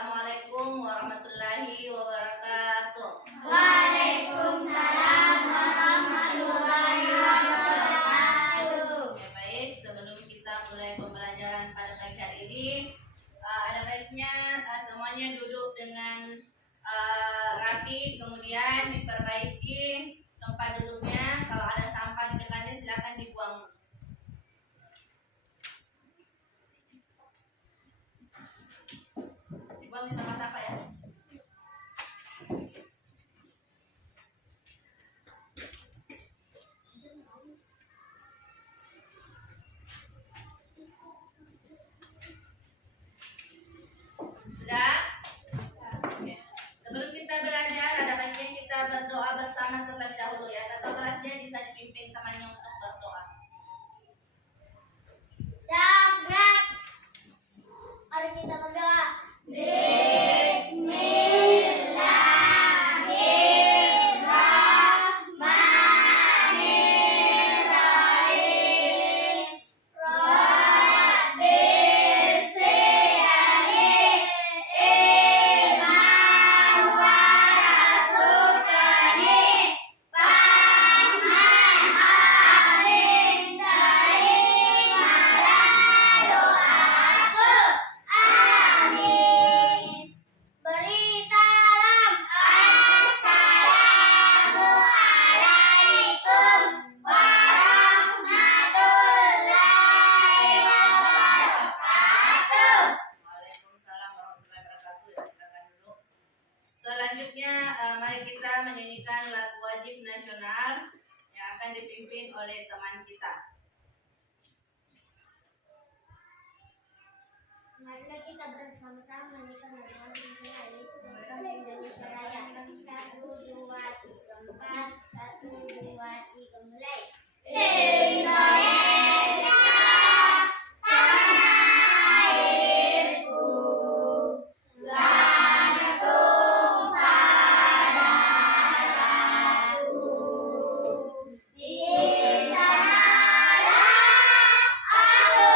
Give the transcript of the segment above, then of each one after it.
Assalamualaikum warahmatullahi wabarakatuh. Waalaikumsalam warahmatullahi wabarakatuh. Ya, baik, sebelum kita mulai pembelajaran pada pagi hari ini, ada baiknya semuanya duduk dengan rapi, kemudian diperbaiki tempat duduknya. Kalau ada sampah di dekatnya silakan dibuang. Dibuang di tempat apa ya? Sudah? Oke. Sebelum kita belajar, ada baiknya kita berdoa bersama terlebih dahulu ya. Ketua kelasnya bisa dipimpin temannya untuk berdoa. Gerak. Mari kita berdoa. Bismillahirrahmanirrahim. Rabbi syi'ri ilman warasukani fahman amin terima doaku. Amin. Beri salam. Assalamualaikum warahmatullahi wabarakatuh. Waalaikumsalam warahmatullahi wabarakatuh. Ya, silakan dulu. Selanjutnya, mari kita menyanyikan lagu wajib nasional yang akan dipimpin oleh teman kita. Marilah kita bersama-sama menyanyikan lagu nasional yaitu tentang Indonesia Raya. 1, 2, 3, 4. 1, 2, 3, mulai. Indonesia tanah airku, langit tumpah darahku. Di sanalah aku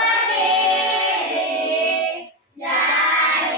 berdiri, jaya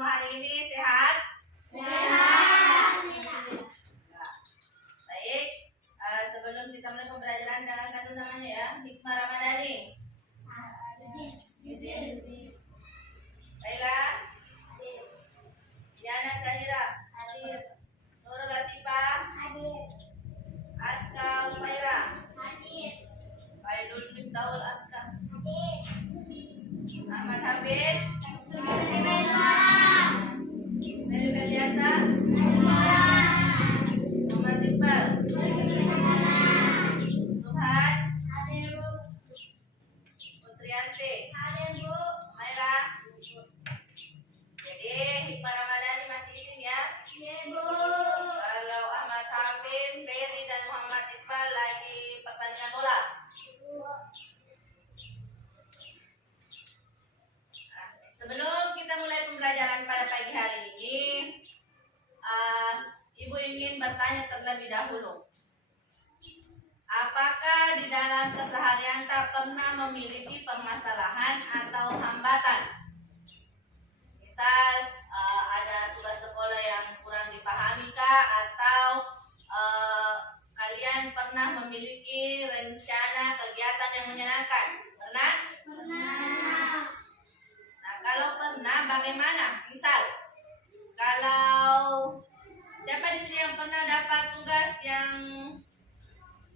semua hari ini sehat? Sehat. Nah, baik. Sebelum kita mulai pembelajaran, dengarkan dulu namanya ya. Hikmah Ramadhani. Izin. Laila. Diana Zahira. Hadir. Nurul Asifah. Hadir. Aska Umaira. Hadir. Faidul Miftahul Aska. Hadir. Ahmad Hafiz. Alhamdulillah. Mary Feliasa. Alhamdulillah. Muhammad Iqbal. Tuhan. Hadir, Bu. Putrianti. Hadir, Bu. Maira. Jadi Hikmah Ramadhani masih di sini ya. Iya, Bu. Kalau Ahmad Hafiz, Ferry dan Muhammad Iqbal lagi pertandingan bola. Nah, sebelum kita mulai pembelajaran pada pagi hari ini, Ibu ingin bertanya terlebih dahulu. Apakah di dalam keseharian tak pernah memiliki permasalahan atau hambatan? Misal ada tugas sekolah yang kurang dipahami kah, atau kalian pernah memiliki rencana kegiatan yang menyenangkan? Pernah? Pernah. Nah, kalau pernah bagaimana? Misal kalau siapa di sini yang pernah dapat tugas yang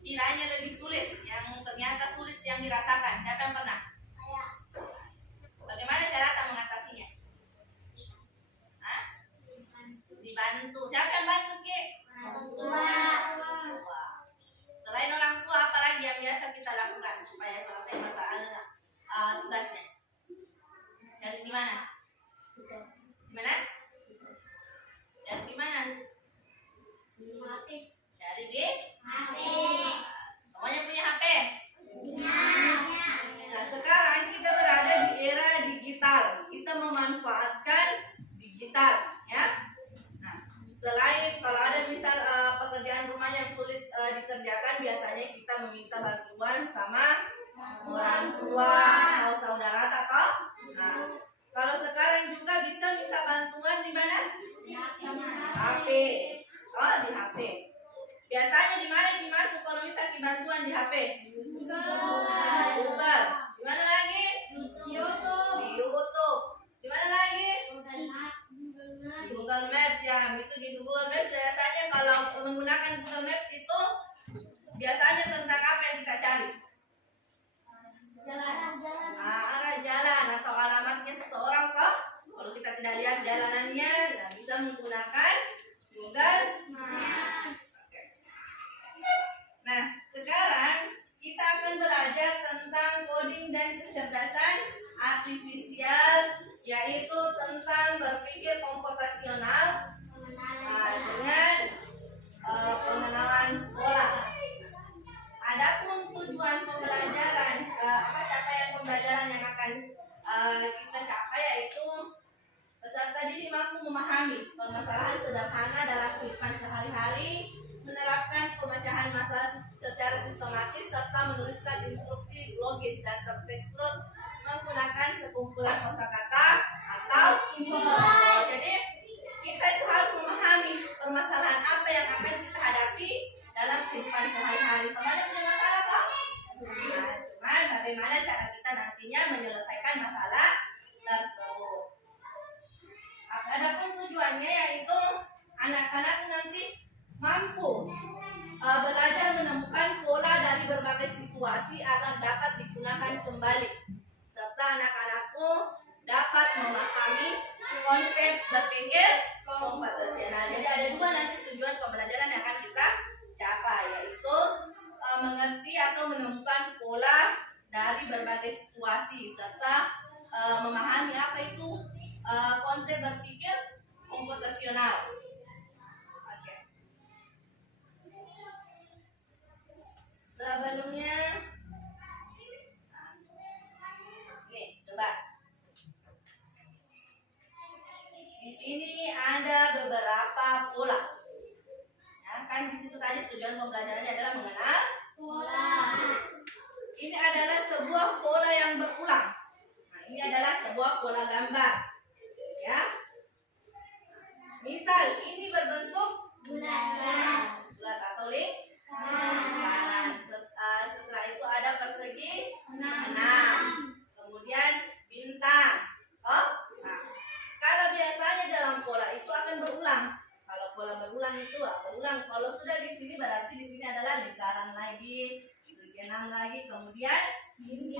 kiranya lebih sulit, yang ternyata sulit yang dirasakan? Siapa yang pernah? Saya. Bagaimana cara tak mengatasinya? Hah? Dibantu. Siapa yang bantu, Ki? Orang tua. Wah. Selain orang tua, apa lagi yang biasa kita lakukan supaya selesai masalah tugasnya? Cari di mana? Di mana? Cari di mana? Cari di? HP. Semuanya punya HP? Punya. Nah, sekarang kita berada di era digital. Kita memanfaatkan digital, ya. Nah, selain kalau ada misal pekerjaan rumah yang sulit dikerjakan, biasanya kita meminta bantuan sama orang tua atau saudara toh. Nah, kalau sekarang juga bisa minta bantuan di mana? HP. Oh, di HP. Biasanya di mana Ki masuk kalau minta bantuan di HP? Google. Di mana lagi? Di YouTube. Di mana lagi? Di Google Maps ya. Itu di Google Maps biasanya kalau menggunakan Google Maps itu biasanya tentang apa yang kita cari? Arah jalan atau alamatnya seseorang toh. Kalau kita tidak lihat jalanannya, nah bisa menggunakan Google Maps. Nah, sekarang kita akan belajar tentang coding dan kecerdasan artifisial, yaitu tentang berpikir komputasional dengan pengenalan pola. Adapun tujuan pembelajaran, capaian pembelajaran yang akan kita capai yaitu peserta didik mampu memahami permasalahan sederhana dalam kehidupan sehari-hari, menerapkan pemecahan masalah secara sistematis, serta menuliskan instruksi logis dan terstruktur menggunakan sekumpulan kosakata atau simbol. Jadi kita itu harus memahami permasalahan apa yang akan kita hadapi dalam kehidupan sehari-hari. Semuanya punya masalah toh? Nah, cuman bagaimana cara kita nantinya menyelesaikan masalah tersebut. Adapun tujuannya yaitu anak-anak nanti mampu belajar menemukan pola dari berbagai situasi agar dapat digunakan kembali, serta anak-anakku dapat memahami konsep berpikir komputasional. Jadi ada dua nanti tujuan pembelajaran yang akan kita capai, yaitu mengerti atau menemukan pola dari berbagai situasi, serta memahami apa itu konsep berpikir komputasional. Sebelumnya, nih coba. Di sini ada beberapa pola. Ya, kan di situ tadi tujuan pembelajarannya adalah mengenal Pola. Ini adalah sebuah pola yang berulang. Nah, ini adalah sebuah pola gambar. Ya. biasanya dalam pola itu akan berulang. Kalau pola berulang itu berulang. Kalau sudah di sini berarti di sini adalah lingkaran lagi, segi 6 lagi, kemudian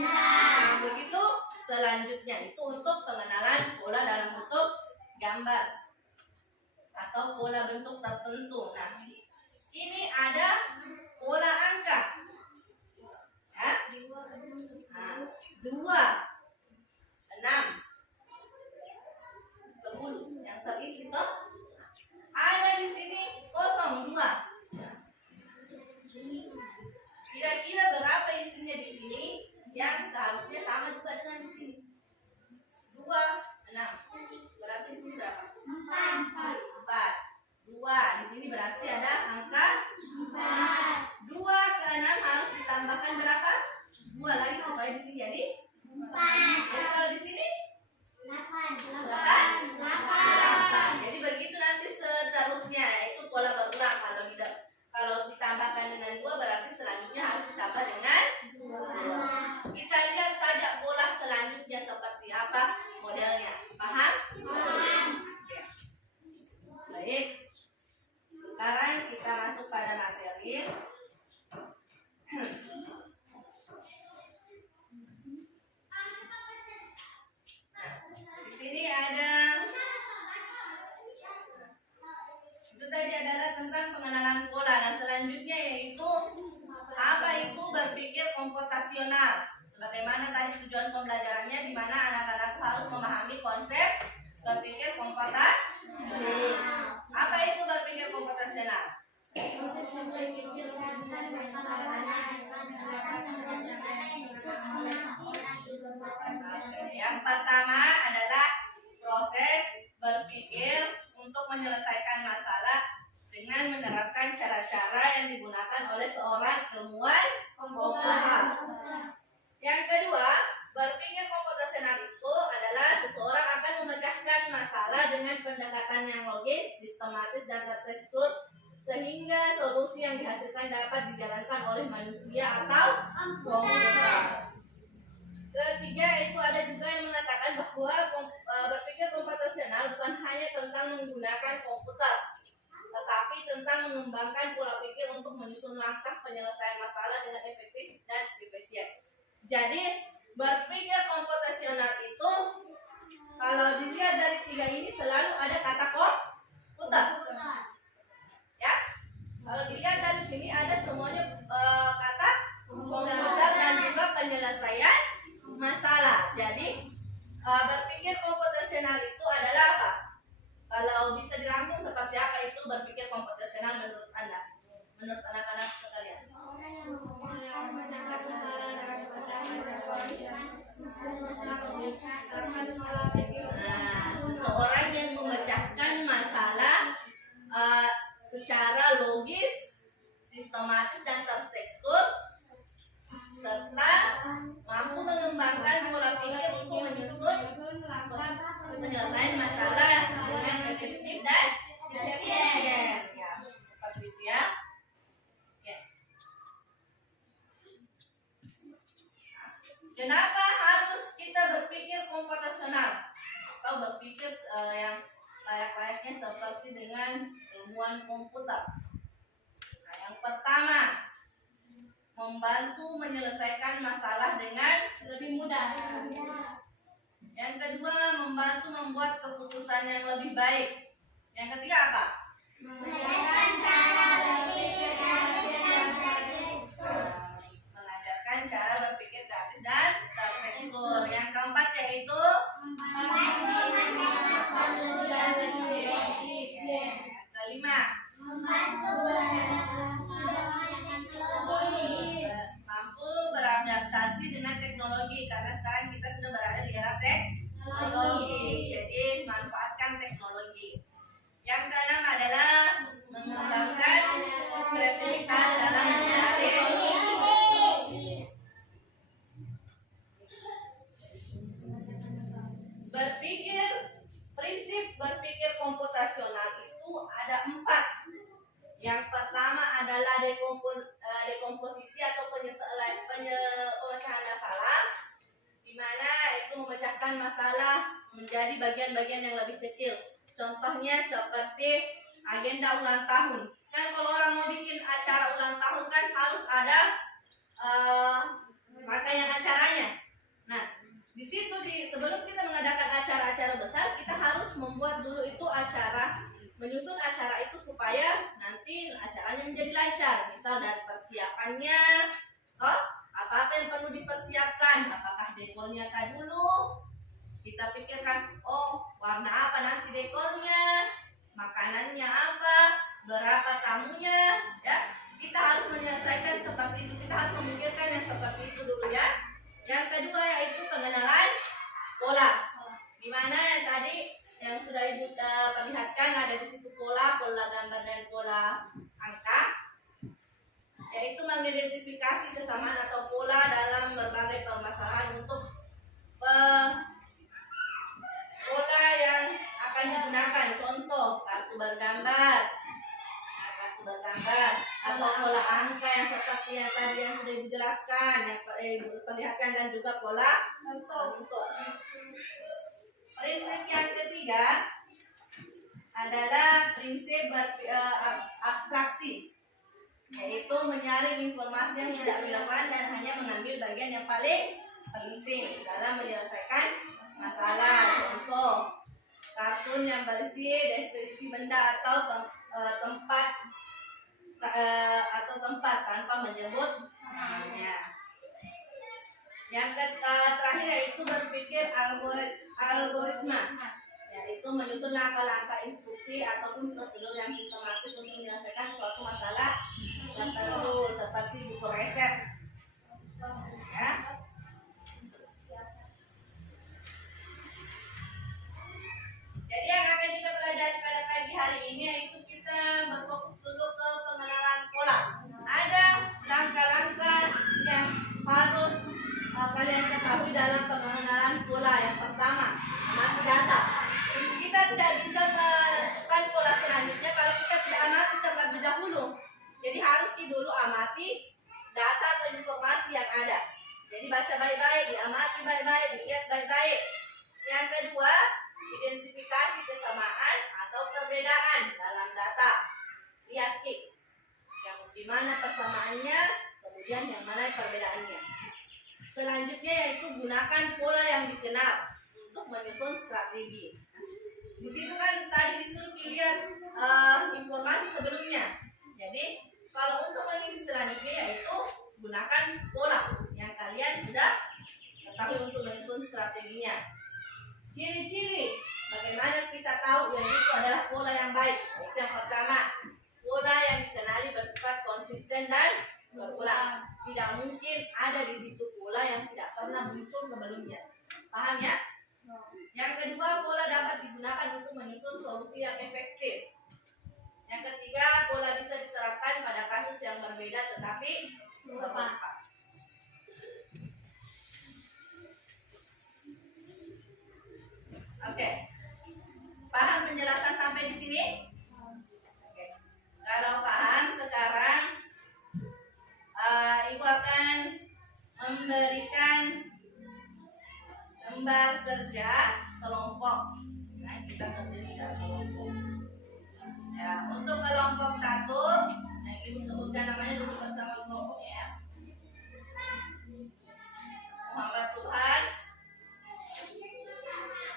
nah, begitu selanjutnya itu untuk pengenalan pola dalam bentuk gambar atau pola bentuk tertentu. Nah, ini ada pola angka. Ya. Nah, 2, 6, 10 yang terisi toh. Ada di sini kosong 2. Kira-kira berapa isinya di sini yang seharusnya sama juga dengan di sini? 2, 6. Berarti di sini berapa? 4. 2. Di sini berarti ada angka 4. 2 ke 6 harus ditambahkan berapa? 2 lagi supaya di sini jadi 4. Jadi kalau di sini 8. Jadi begitu nanti seterusnya, itu pola berulang. Kalau ditambahkan dengan 2 berarti selanjutnya harus ditambah dengan 2. Kita lihat saja pola selanjutnya seperti apa modelnya. Paham? Oke. Baik. Sekarang kita masuk pada materi. Di sini ada, itu tadi adalah tentang pengenalan pola. Nah, selanjutnya yaitu apa itu berpikir komputasional. Sebagaimana tadi tujuan pembelajarannya, di mana anak-anak harus memahami konsep berpikir komputasional. Apa itu berpikir komputasional? Yang pertama adalah proses berpikir untuk menyelesaikan masalah dengan menerapkan cara-cara yang digunakan oleh seorang ilmuwan komputer. Yang kedua, berpikir komputasional itu adalah seseorang akan memecahkan masalah dengan pendekatan yang logis, sistematis, dan terstruktur sehingga solusi yang dihasilkan dapat dijalankan oleh manusia atau komputer. Ketiga, itu ada juga yang mengatakan bahwa berpikir komputasional bukan hanya tentang menggunakan komputer, tetapi tentang mengembangkan pola pikir untuk menyusun langkah penyelesaian masalah dengan efektif dan efisien. Jadi, berpikir komputasional itu kalau dilihat dari 3 ini selalu ada kata komputer. Ya, kalau dilihat dari sini ada semuanya kata komputer dan juga penyelesaian masalah. Jadi berpikir komputasional itu adalah apa? Kalau bisa dirangkum seperti apa itu berpikir komputasional menurut Anda? Menurut anak-anak sekalian? Nah, seseorang yang memecahkan masalah secara logis, sistematis, dan terstruktur, serta mampu mengembangkan pola pikir untuk menyusun penyelesaian masalah dengan efektif dan efisien. Ya, seperti itu ya. Oke. Kenapa harus kita berpikir komputasional atau berpikir yang layak-layaknya seperti dengan ilmuwan komputer? Nah, yang pertama, membantu menyelesaikan masalah dengan lebih mudah. Yang kedua, membantu membuat keputusan yang lebih baik. Yang ketiga apa? Mengajarkan cara berpikir kreatif dan terstruktur. Yang keempat yaitu membantu menghemat waktu dan energi. Yang kelima, membantu beradaptasi dengan teknologi, karena sekarang kita sudah berada di era teknologi. Jadi manfaatkan teknologi. Yang keenam adalah mengembangkan kreativitas dalam mencari prinsip berpikir komputasional itu ada 4. Yang pertama adalah dekomposisi atau pemecahan masalah, di mana itu memecahkan masalah menjadi bagian-bagian yang lebih kecil. Contohnya seperti agenda ulang tahun. Kan kalau orang mau bikin acara ulang tahun kan harus ada rangkaian acaranya. Nah, di situ sebelum kita mengadakan acara-acara besar, kita harus membuat dulu itu acara, menyusun acara itu supaya nanti acaranya menjadi lancar. Misal dari persiapannya, apa-apa yang perlu dipersiapkan, apakah dekornya dulu, kita pikirkan, warna apa nanti dekornya, makanannya apa, berapa tamunya, ya. Kita harus menyelesaikan seperti itu, kita harus memikirkan yang seperti itu dulu ya. Yang kedua yaitu pengenalan pola. Di mana yang tadi yang sudah Ibu perlihatkan ada di situ pola gambar dan pola angka, yaitu mengidentifikasi kesamaan atau pola dalam berbagai permasalahan untuk pola yang akan digunakan. Contoh kartu bergambar, atau pola angka yang seperti yang tadi yang sudah Ibu jelaskan, yang perlihatkan, dan juga pola bentuk. Prinsip yang ketiga adalah prinsip abstraksi, yaitu menyaring informasi yang tidak relevan dan hanya mengambil bagian yang paling penting dalam menyelesaikan masalah. Contoh kartun yang berisi deskripsi benda atau tempat tanpa menyebut namanya. Yang terakhir yaitu berpikir algoritma, yaitu menyusun langkah-langkah instruksi ataupun prosedur yang sistematis untuk menyelesaikan suatu masalah tertentu, seperti buku resep. Ya. Jadi yang akan kita pelajari pada pagi hari ini yaitu kita berfokus dulu ke pengenalan pola. Ada langkah-langkah yang harus kalian ketahui dalam pengenalan pola. Yang pertama, amati data. Kita tidak bisa menentukan pola selanjutnya kalau kita tidak amati terlebih dahulu. Jadi harus dulu amati data atau informasi yang ada. Jadi baca baik-baik, diamati baik-baik, dilihat baik-baik. Yang kedua, identifikasi kesamaan atau perbedaan dalam data. Lihat yang dimana persamaannya, kemudian yang mana perbedaannya. Selanjutnya yaitu gunakan pola yang dikenal untuk menyusun strategi. Di situ kan tadi disuruh lihat informasi sebelumnya. Jadi kalau untuk mengisi selanjutnya yaitu gunakan pola yang kalian sudah ketahui untuk menyusun strateginya. Ciri-ciri bagaimana kita tahu yang itu adalah pola yang baik. Itu yang pertama, pola yang dikenali bersifat konsisten dan berulang. Tidak mungkin ada di situ pola yang tidak pernah muncul sebelumnya. Paham ya? Yang kedua, pola dapat digunakan untuk menyusun solusi yang efektif. Yang ketiga, pola bisa diterapkan pada kasus yang berbeda tetapi serupa. Oke. Paham penjelasan sampai di sini? Oke. Kalau paham, sekarang Ibu akan memberikan gambar kerja kelompok. Nah, kita kerja secara kelompok. Ya, untuk kelompok 1, yang Ibu sebutkan namanya dulu bersama kelompoknya ya. Muhammad Tuhan,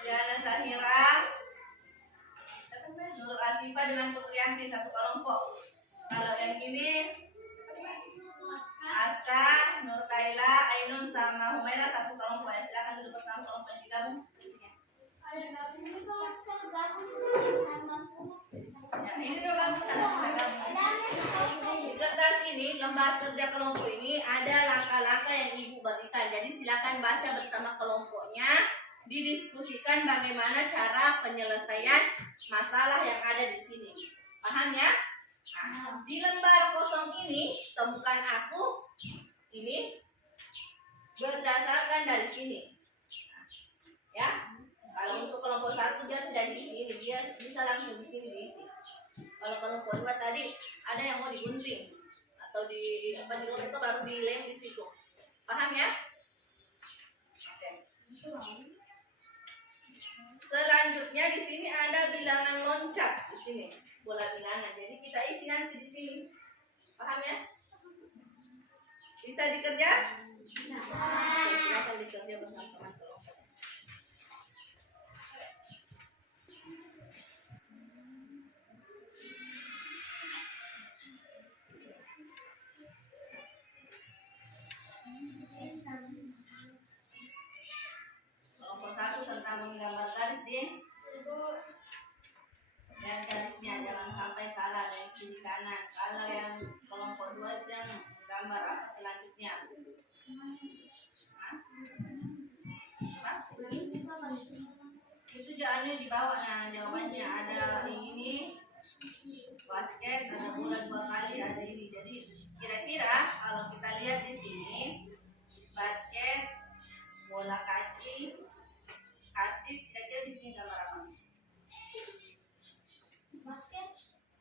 Diana Sahira, Nur Asifa dengan Putrianti, satu kelompok. Kalau yang ini Aska, Nur Kaila, Ainun sama Humaira, satu kelompok ya. Silakan duduk bersama kelompok yang digabung. Ya, ini dulu di kertas ini, gambar kerja kelompok ini ada langkah-langkah yang Ibu berikan. Jadi silakan baca bersama kelompoknya, didiskusikan bagaimana cara penyelesaian masalah yang ada di sini. Paham ya? Nah, di lembar kosong ini temukan aku ini berdasarkan dari sini. Ya, kalau untuk kelompok 1 dia tidak di sini, dia bisa langsung di sini diisi. Kalau kelompok 2 tadi ada yang mau digunting atau di itu baru dilem di situ. Paham ya? Oke. Selanjutnya di sini ada bilangan loncat. Di sini bola bilangan. Jadi kita isi nanti di sini. Paham ya? Bisa dikerja? Bisa. Oke, silakan dikerja bersama teman-teman. Kelompok 1 tentang menggambar garis di dan garisnya jangan sampai salah dari kiri kanan. Kalau yang kelompok 2 itu yang menggambar apa selanjutnya? Hah? Apa? Itu jawabannya di bawah. Nah, jawabannya ada ini basket, ada bola 2 kali, ada ini. Jadi kira-kira kalau kita lihat di sini basket, bola kaki, kasti, kira-kira di sini gambar apa? Basket.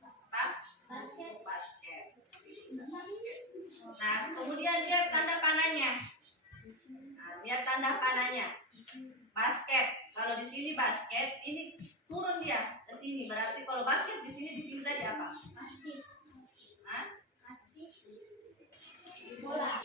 Apa? Basket. Basket. Nah, kemudian lihat tanda panahnya. Nah, lihat tanda panahnya. Basket. Kalau di sini basket, ini turun dia ke sini. Berarti kalau basket di sini tadi apa? Pasti. Hah? Pasti. Bola.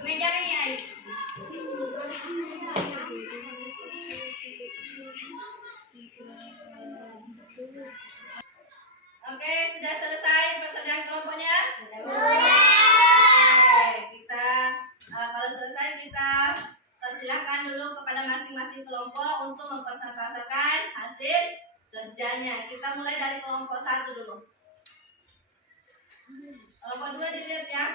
Mejanya. Oke, sudah selesai pekerjaan kelompoknya? Sudah. Kita kalau selesai kita persilahkan dulu kepada masing-masing kelompok untuk mempresentasikan hasil kerjanya. Kita mulai dari kelompok 1 dulu. Kelompok 2 dilihat ya.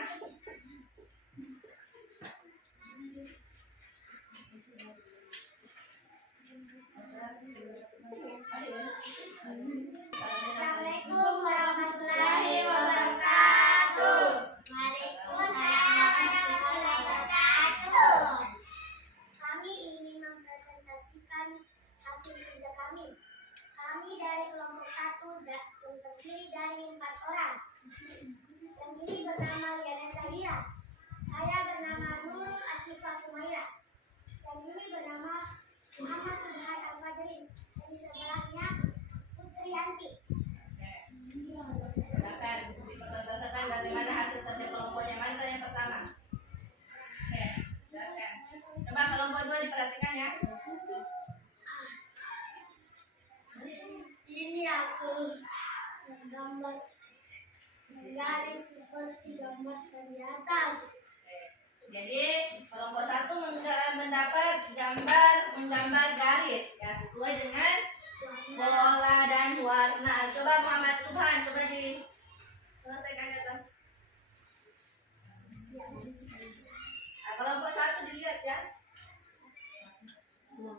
Assalamualaikum warahmatullahi wabarakatuh. Waalaikumsalam warahmatullahi wabarakatuh. Kami ingin mempresentasikan hasil kerja kami. Kami dari kelompok 1 yang terdiri dari 4 orang. Yang ini bernama Liana Zahira. Saya bernama Nurul Asyifa Kumaira. Yang ini bernama Muhammad Subhan Al-Fajrin. Dan di sebelahnya Putri Yanti. Silakan dipresentasikan bagaimana hasil kerja kelompoknya. Mana yang pertama? Oke, jelaskan. Coba kelompok 2 diperhatikan ya. Ini aku menggambar garis seperti gambarkan di atas. Jadi kelompok 1 mendapat menggambar garis ya sesuai dengan pola dan warna. Coba Muhammad Subhan, coba diselesaikan di atas. Nah, kelompok 1 dilihat ya. Ya.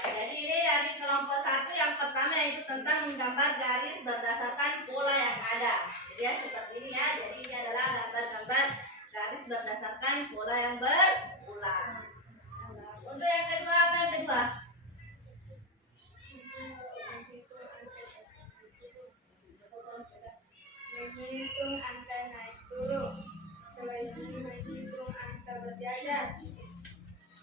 Jadi ini dari kelompok 1 yang pertama yaitu tentang menggambar garis berdasarkan pola yang ada. Jadi ya seperti ini ya. Jadi ini adalah gambar-gambar garis berdasarkan pola yang berulang. Untuk yang kedua apa yang kedua? Menghitung angka naik turun. Kalau ini menghitung angka berjajar.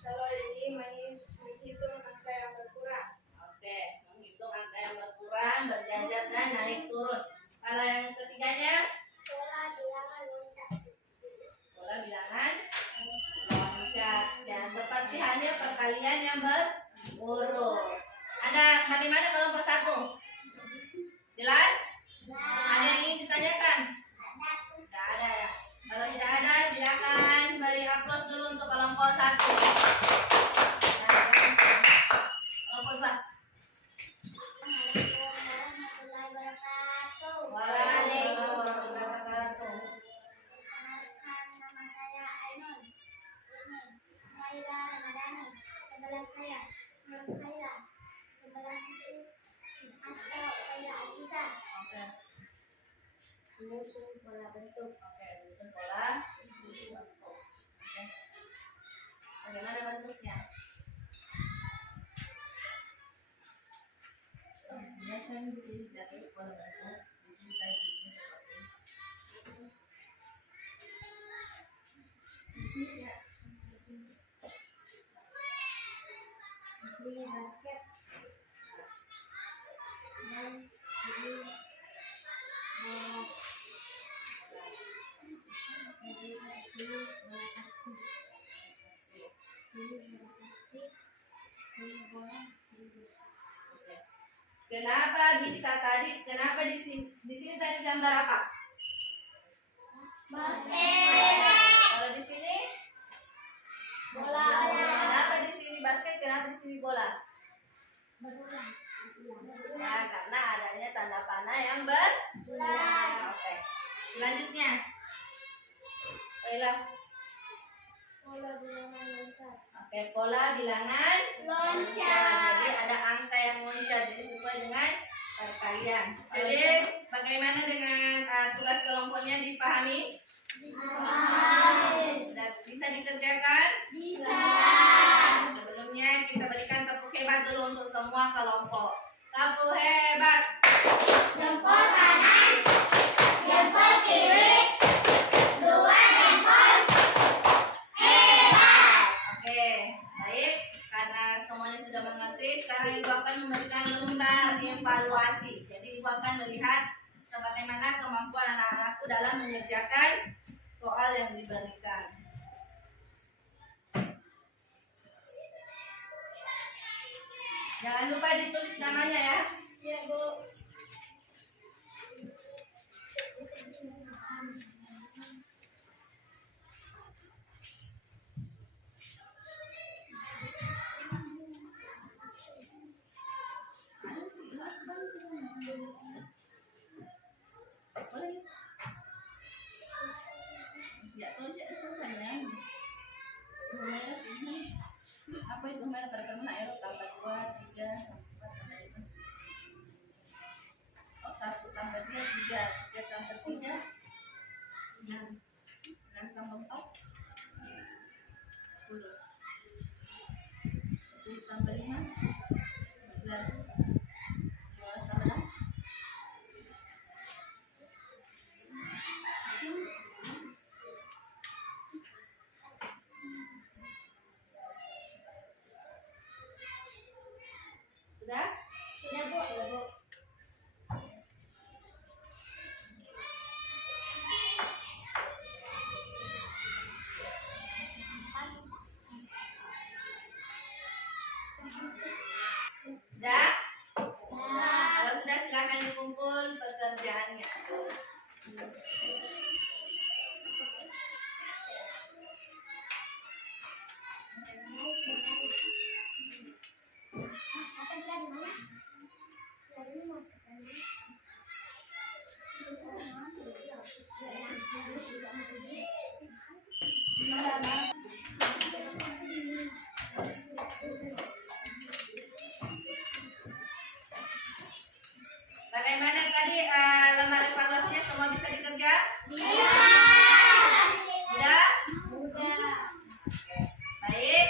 Kalau ini menghitung angka yang berkurang. Oke, menghitung angka yang berkurang, berjajar dan naik turun. Kalau yang ketiganya? Pola bilangan loncat. Pola bilangan tapi hanya perkalian yang berurut. Bagaimana kelompok 1? Jelas? Ada yang ingin ditanyakan? Tidak ada ya. Kalau tidak ada, silakan beri aplaus dulu untuk kelompok 1. Kelompok 2. Warahmatullahi wabarakatuh. Waalaikumsalam warahmatullahi wabarakatuh. Perkenalkan, nama saya Ainun. Ini Khaira Ramadhani. Sebelah saya Nur Khaira. Sebelah situ Asto Khaira Aziza. Oke. Menyusun pola bentuk. Oke, susun pola bentuk. Oke. Bagaimana bentuknya? Biasanya di sini dari pola bentuk, di sini kan di sini seperti ini. Di sini ya. Di sini basket. Dan sini bola. Sini bola plastik. Sini bola plastik. Sini bola. Oke. Kenapa di sini tadi gambar apa? Basket. Kalau di sini Bola. kenapa di sini basket? Kenapa di sini bola? Berulang. Ya, karena adanya tanda panah yang berulang. Oke. Selanjutnya. Baiklah. Pola bilangan loncat. Oke, pola bilangan Loncat. Jadi ada angka yang loncat, jadi sesuai dengan perkalian. Jadi bagaimana dengan tugas kelompoknya dipahami? Sudah bisa dikerjakan? Bisa. Sebelumnya kita berikan tepuk hebat dulu untuk semua kelompok. Tepuk hebat. Jempol kanan, jempol kiri, dua jempol. Hebat. Oke, baik. Karena semuanya sudah mengerti, sekarang Ibu akan memberikan lembar evaluasi. Jadi Ibu akan melihat sebagaimana kemampuan anak-anakku dalam mengerjakan soal yang diberikan. Jangan lupa ditulis namanya ya. Ya, Bu. Boleh. Ya, kalau tidak selesai ya. Mulai sini. Apa itu merah pada kena ya? Tambah 2, 3, tambah 4, oh, 1 tambah 2, 3, 3 tambah 3, 6, 6 tambah 4, 10, 10 tambah 5, 12, 12 tambah 6, sudah? Sudah, Bu. Sudah, Bu. Sudah? Kalau sudah silakan dikumpul pekerjaannya. Bagaimana tadi lembar evaluasinya semua bisa dikerja? Sudah? Baik,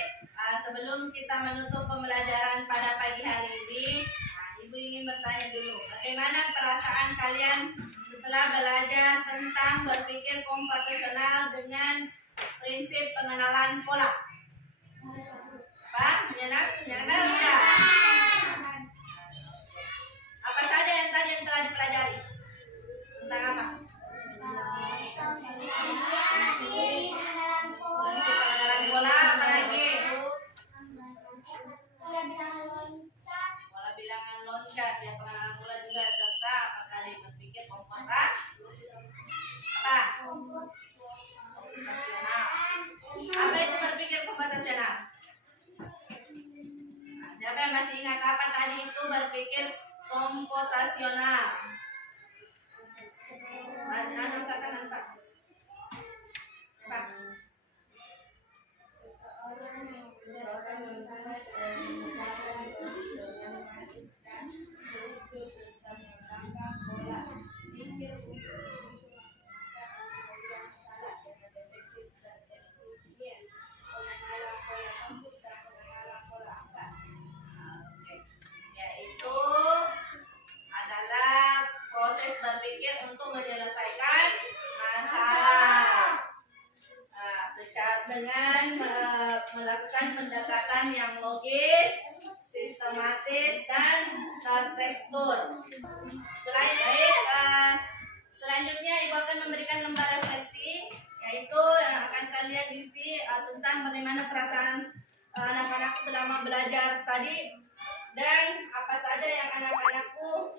sebelum kita menutup pembelajaran pada pagi hari ini, Ibu ingin bertanya dulu, bagaimana perasaan kalian setelah belajar tentang berpikir komputasional dengan prinsip pengenalan pola? Apa? Menyenangkan atau tidak? Apa saja yang tadi yang telah dipelajari? Tentang apa? Prinsip pengenalan pola, apa lagi? berpikir komputasional. Anu kata nanti. Pak. Seseorang yang sangat mengucapkan yang menghasilkan struktur serta menangkap pola pikir untuk yang salah dengan detektif dan efisien, pengenalan pola komputer, pengenalan pola angka. Yaitu adalah proses berpikir untuk menyelesaikan masalah. Dengan melakukan pendekatan yang logis, sistematis, dan terstruktur. Selanjutnya Ibu akan memberikan lembar refleksi, yaitu yang akan kalian isi tentang bagaimana perasaan anak-anak selama belajar tadi dan apa saja yang anak-anakku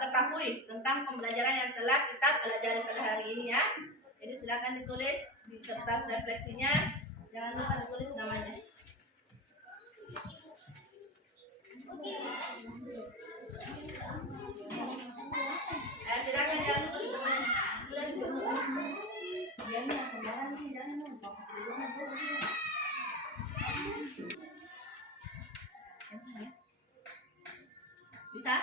ketahui tentang pembelajaran yang telah kita pelajari pada hari ini ya. Jadi silakan ditulis di kertas refleksinya, jangan lupa ditulis namanya. Silakan jangan lupa ditulis. Jangan sembarangan sih, jangan lupa bisa? Sudah?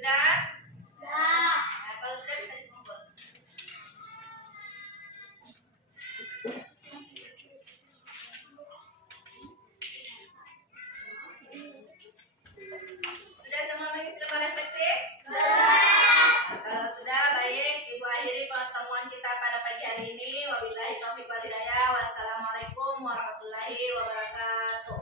Sudah. Nah, kalau sudah bisa dikumpul. Sudah semua mengisi lembar refleksi? Sudah. Nah, kalau sudah, baik. Ibu akhiri pertemuan kita pada pagi hari ini. Wabillahi taufiq wal hidayah. Wassalamualaikum warahmatullahi wabarakatuh.